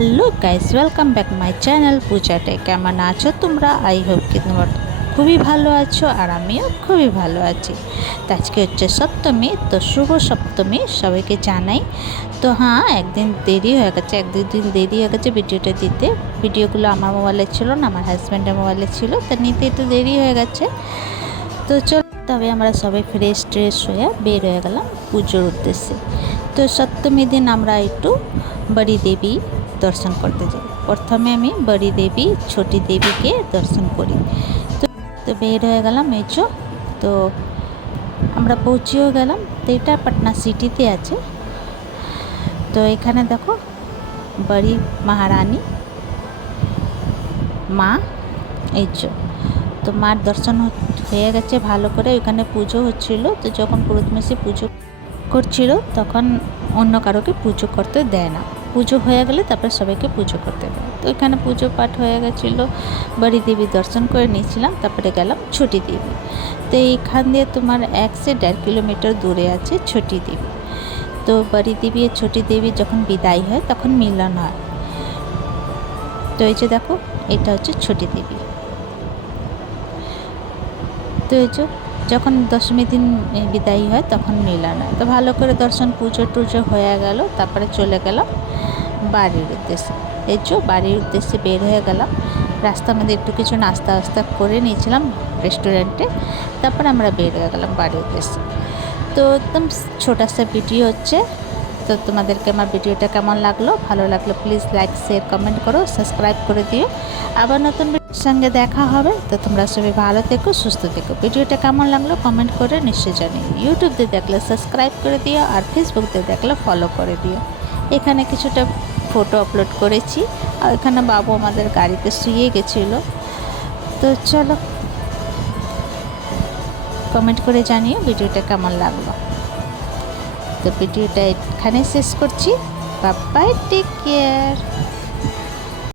Hello guys, welcome back my channel Puja tech. কেমন আছো তোমরা? আই হোপ কি তোমরা খুবই ভালো আছো আর আমিও খুবই ভালো আছি। তো আজকে হচ্ছে সপ্তমী, তো শুভ সপ্তমী সবাইকে জানাই। তো হ্যাঁ, একদিন দেরি হয়ে গেছে, এক দুই দিন দেরি হয়ে গেছে ভিডিওটা দিতে। ভিডিওগুলো আমার মোবাইলে ছিল না, আমার হাজব্যান্ডের মোবাইলে ছিল, তো নিতে একটু দেরি হয়ে গেছে। তো চল, তবে আমরা সবাই ফ্রেশ ট্রেশ হয়ে বের হয়ে গেলাম পুজোর উদ্দেশ্যে। তো সপ্তমী দিন আমরা একটু বড়ি দেবী দর্শন করতে যাই। প্রথমে আমি বড়ি দেবী ছোটি দেবীকে দর্শন করি। তো বের হয়ে গেলাম এসো। তো আমরা পৌঁছেও গেলাম। তো এটা পাটনা সিটিতে আছে। তো এখানে দেখো বড়ি মহারানী মা এসো। তো মার দর্শন হয়ে গেছে ভালো করে। ওইখানে পুজো হচ্ছিল। তো যখন পুরোহিত পুজো করছিল তখন অন্য কারোকে পুজো করতে দেয় না। পুজো হয়ে গেলে তারপরে সবাইকে পুজো করতে দেয়। তো এখানে পুজো পাঠ হয়ে গেছিলো, বড়ি দেবী দর্শন করে নিয়েছিলাম। তারপরে গেলাম ছোটি দেবী। তো এইখান দিয়ে তোমার 1 से 1.5 কিলোমিটার দূরে আছে ছোটি দেবী। তো বড়ি দেবী আর ছোটি দেবী যখন বিদায় হয় তখন মিলন হয়। তো এই যে দেখো, এটা হচ্ছে ছোটি দেবী। তো এই যে যখন দশমী দিন বিদায়ী হয় তখন মিলন হয়। তো ভালো করে দর্শন পুজো টুজো হয়ে গেল। তারপরে চলে গেলাম বাড়ির উদ্দেশ্যে। এই যে বাড়ির উদ্দেশ্যে বের হয়ে গেলাম। রাস্তার মধ্যে একটু কিছু নাস্তা আস্তা করে নিয়েছিলাম রেস্টুরেন্টে। তারপরে আমরা বের হয়ে গেলাম বাড়ির উদ্দেশ্যে। তো একদম ছোটা সা ভিডিও হচ্ছে। তো তোমাদেরকে আমার ভিডিওটা কেমন লাগলো? ভালো লাগলো প্লিজ লাইক শেয়ার কমেন্ট করো, সাবস্ক্রাইব করে দিও। আবার নতুন ভিডিওর সঙ্গে দেখা হবে। তো তোমরা সবাই ভালো থেকো, সুস্থ থেকো। ভিডিওটা কেমন লাগলো কমেন্ট করে নিশ্চয়ই জানিও। ইউটিউব দিয়ে দেখলে সাবস্ক্রাইব করে দিও, আর ফেসবুক দিয়ে দেখলে ফলো করে দিও। এখানে কিছুটা ফটো আপলোড করেছি। আর এখানে বাবু আমাদের গাড়িতে শুয়ে গেছিলো। তো চলো, কমেন্ট করে জানিও ভিডিওটা কেমন লাগলো। তো ভিডিওটা এখানে শেষ করছি। Bye bye, take care.